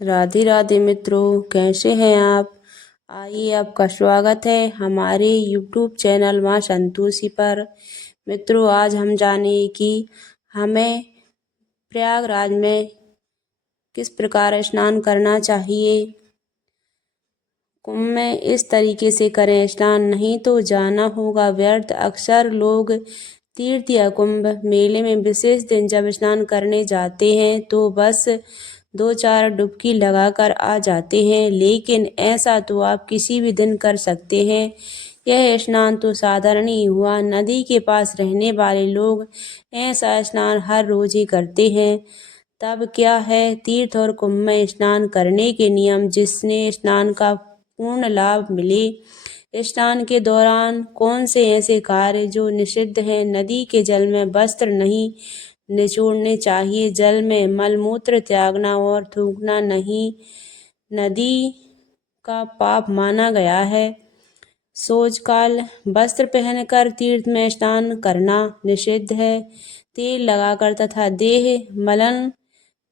राधे राधे मित्रों, कैसे हैं आप। आइए, आपका स्वागत है हमारे YouTube चैनल माँ संतोषी पर। मित्रों, आज हम जाने कि हमें प्रयागराज में किस प्रकार स्नान करना चाहिए। कुंभ में इस तरीके से करें स्नान, नहीं तो जाना होगा व्यर्थ। अक्सर लोग तीर्थ या कुंभ मेले में विशेष दिन जब स्नान करने जाते हैं तो बस 2-4 डुबकी लगाकर आ जाते हैं, लेकिन ऐसा तो आप किसी भी दिन कर सकते हैं। यह स्नान तो साधारण ही हुआ। नदी के पास रहने वाले लोग ऐसा स्नान हर रोज ही करते हैं। तब क्या है तीर्थ और कुंभ में स्नान करने के नियम, जिसने स्नान का पूर्ण लाभ मिले। स्नान के दौरान कौन से ऐसे कार्य जो निषिद्ध हैं। नदी के जल में वस्त्र नहीं निचोड़ने चाहिए। जल में मलमूत्र त्यागना और थूकना नहीं नदी का पाप माना गया है। शौचकाल वस्त्र पहनकर तीर्थ में स्नान करना निषिद्ध है। तेल लगाकर तथा देह मलन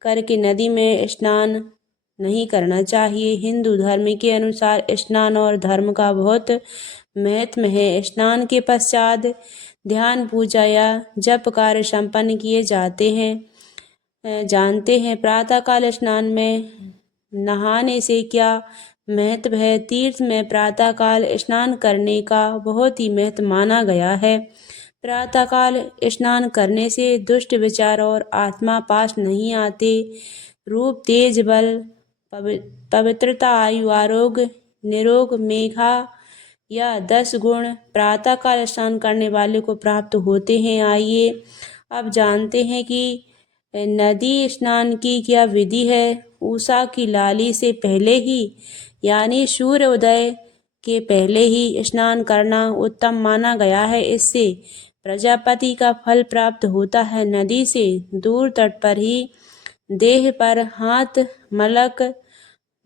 करके नदी में स्नान नहीं करना चाहिए। हिंदू धर्म के अनुसार स्नान और धर्म का बहुत महत्व है। स्नान के पश्चात ध्यान, पूजा या जप कार्य संपन्न किए जाते हैं। जानते हैं प्रातःकाल स्नान में नहाने से क्या महत्व है। तीर्थ में प्रातःकाल स्नान करने का बहुत ही महत्व माना गया है। प्रातःकाल स्नान करने से दुष्ट विचार और आत्मा पास नहीं आते। रूप, तेज, बल, पवित्रता, आयु, आरोग्य, निरोग, मेघा या 10 गुण प्रातःकाल स्नान करने वाले को प्राप्त होते हैं। आइए अब जानते हैं कि नदी स्नान की क्या विधि है। उषा की लाली से पहले ही यानी सूर्य उदय के पहले ही स्नान करना उत्तम माना गया है। इससे प्रजापति का फल प्राप्त होता है। नदी से दूर तट पर ही देह पर हाथ मलक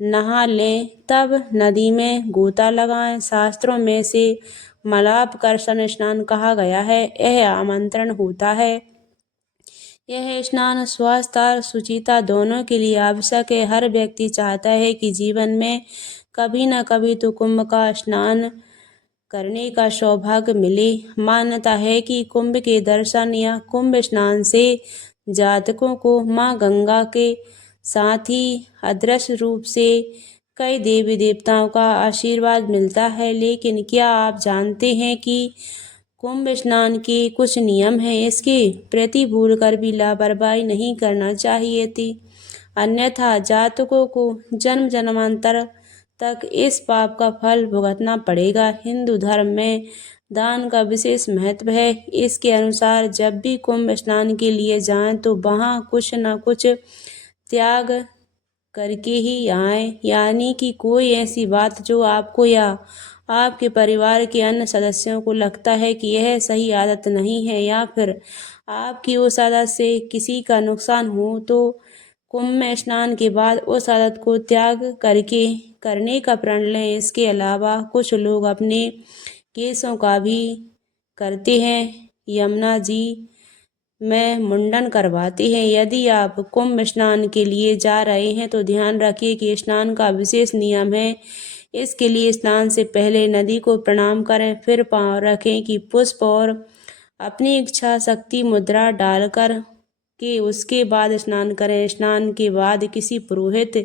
नहा लें, तब नदी में गोता लगाएं। शास्त्रों में से मलापकर्षण स्नान कहा गया है। यह आमंत्रण होता है। यह स्नान स्वास्थ्य और शुचिता दोनों के लिए आवश्यक है। हर व्यक्ति चाहता है कि जीवन में कभी न कभी तो कुंभ का स्नान करने का सौभाग्य मिले। मान्यता है कि कुंभ के दर्शन या कुंभ स्नान से जातकों को माँ गंगा के साथ ही अदृश्य रूप से कई देवी देवताओं का आशीर्वाद मिलता है। लेकिन क्या आप जानते हैं कि कुंभ स्नान के कुछ नियम हैं। इसके प्रति भूलकर भी लापरवाही नहीं करना चाहिए थी, अन्यथा जातकों को जन्म जन्मांतर तक इस पाप का फल भुगतना पड़ेगा। हिंदू धर्म में दान का विशेष महत्व है। इसके अनुसार जब भी कुंभ स्नान के लिए जाएं तो वहां कुछ न कुछ त्याग करके ही आएं, यानी कि कोई ऐसी बात जो आपको या आपके परिवार के अन्य सदस्यों को लगता है कि यह सही आदत नहीं है, या फिर आपकी उस आदत से किसी का नुकसान हो, तो कुंभ में स्नान के बाद उस आदत को त्याग करके करने का प्रण लें। इसके अलावा कुछ लोग अपने केशों का भी करते हैं। यमुना जी में मुंडन करवाते हैं। यदि आप कुंभ स्नान के लिए जा रहे हैं तो ध्यान रखिए कि स्नान का विशेष नियम है। इसके लिए स्नान से पहले नदी को प्रणाम करें, फिर पांव रखें कि पुष्प और अपनी इच्छा शक्ति मुद्रा डालकर के उसके बाद स्नान करें। स्नान के बाद किसी पुरोहित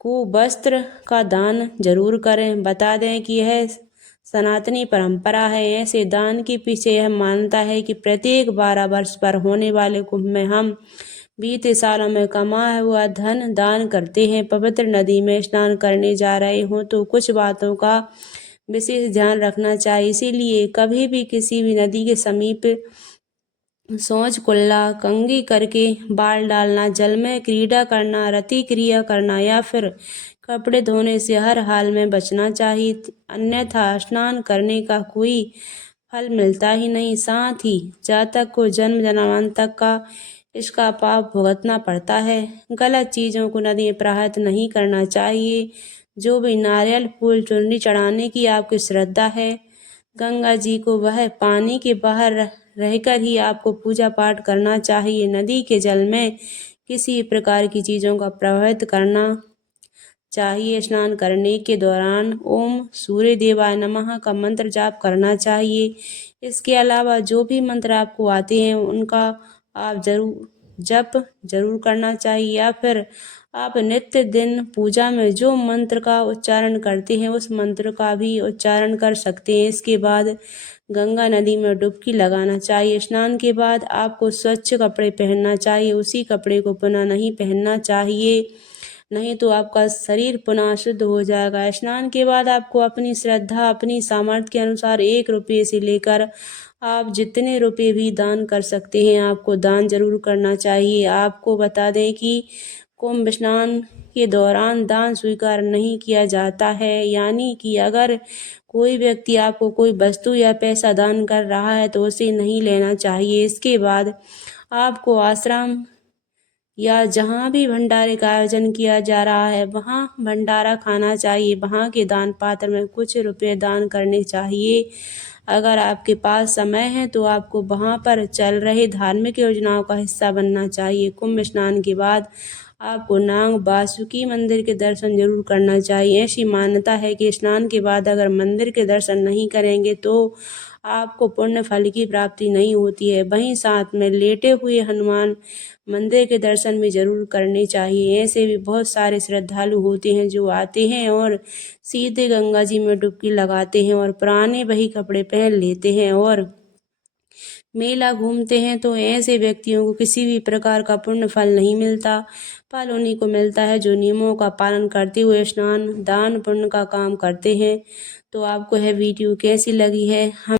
को वस्त्र का दान जरूर करें। बता दें कि यह सनातनी परंपरा है। ऐसे दान के पीछे यह मानता है कि प्रत्येक 12 वर्ष पर होने वाले कुंभ में हम बीते सालों में कमाया हुआ धन दान करते हैं। पवित्र नदी में स्नान करने जा रहे हों तो कुछ बातों का विशेष ध्यान रखना चाहिए। इसीलिए कभी भी किसी भी नदी के समीप शौच, कुल्ला, कंघी करके बाल डालना, जल में क्रीड़ा करना, रति क्रिया करना या फिर कपड़े धोने से हर हाल में बचना चाहिए, अन्यथा स्नान करने का कोई फल मिलता ही नहीं। साथ ही जातक को जन्म जन्मांतर का इसका पाप भुगतना पड़ता है। गलत चीजों को नदी में प्रवाहित नहीं करना चाहिए। जो भी नारियल, फूल, चुनरी चढ़ाने की आपकी श्रद्धा है, गंगा जी को वह पानी के बाहर रहकर ही आपको पूजा पाठ करना चाहिए। नदी के जल में किसी प्रकार की चीज़ों का प्रभावित करना चाहिए। स्नान करने के दौरान ओम सूर्य देवाय नमः का मंत्र जाप करना चाहिए। इसके अलावा जो भी मंत्र आपको आते हैं उनका आप जप जरूर करना चाहिए, या फिर आप नित्य दिन पूजा में जो मंत्र का उच्चारण करते हैं उस मंत्र का भी उच्चारण कर सकते हैं। इसके बाद गंगा नदी में डुबकी लगाना चाहिए। स्नान के बाद आपको स्वच्छ कपड़े पहनना चाहिए, उसी कपड़े को पुनः नहीं पहनना चाहिए, नहीं तो आपका शरीर पुनः अशुद्ध हो जाएगा। स्नान के बाद आपको अपनी श्रद्धा, अपनी सामर्थ्य के अनुसार 1 रुपये से लेकर आप जितने रुपये भी दान कर सकते हैं, आपको दान जरूर करना चाहिए। आपको बता दें कि कुंभ स्नान के दौरान दान स्वीकार नहीं किया जाता है, यानी कि अगर कोई व्यक्ति आपको कोई वस्तु या पैसा दान कर रहा है तो उसे नहीं लेना चाहिए। इसके बाद आपको आश्रम या जहाँ भी भंडारे का आयोजन किया जा रहा है वहाँ भंडारा खाना चाहिए, वहाँ के दान पात्र में कुछ रुपए दान करने चाहिए। अगर आपके पास समय है तो आपको वहाँ पर चल रहे धार्मिक योजनाओं का हिस्सा बनना चाहिए। कुंभ स्नान के बाद आपको नाग वासुकी मंदिर के दर्शन जरूर करना चाहिए। ऐसी मान्यता है कि स्नान के बाद अगर मंदिर के दर्शन नहीं करेंगे तो आपको पुण्य फल की प्राप्ति नहीं होती है। वहीं साथ में लेटे हुए हनुमान मंदिर के दर्शन भी जरूर करने चाहिए। ऐसे भी बहुत सारे श्रद्धालु होते हैं जो आते हैं और सीधे गंगा जी में डुबकी लगाते हैं और पुराने वही कपड़े पहन लेते हैं और मेला घूमते हैं। तो ऐसे व्यक्तियों को किसी भी प्रकार का पुण्य फल नहीं मिलता। फल उन्हीं को मिलता है जो नियमों का पालन करते हुए स्नान दान पुण्य का काम करते हैं। तो आपको यह वीडियो कैसी लगी है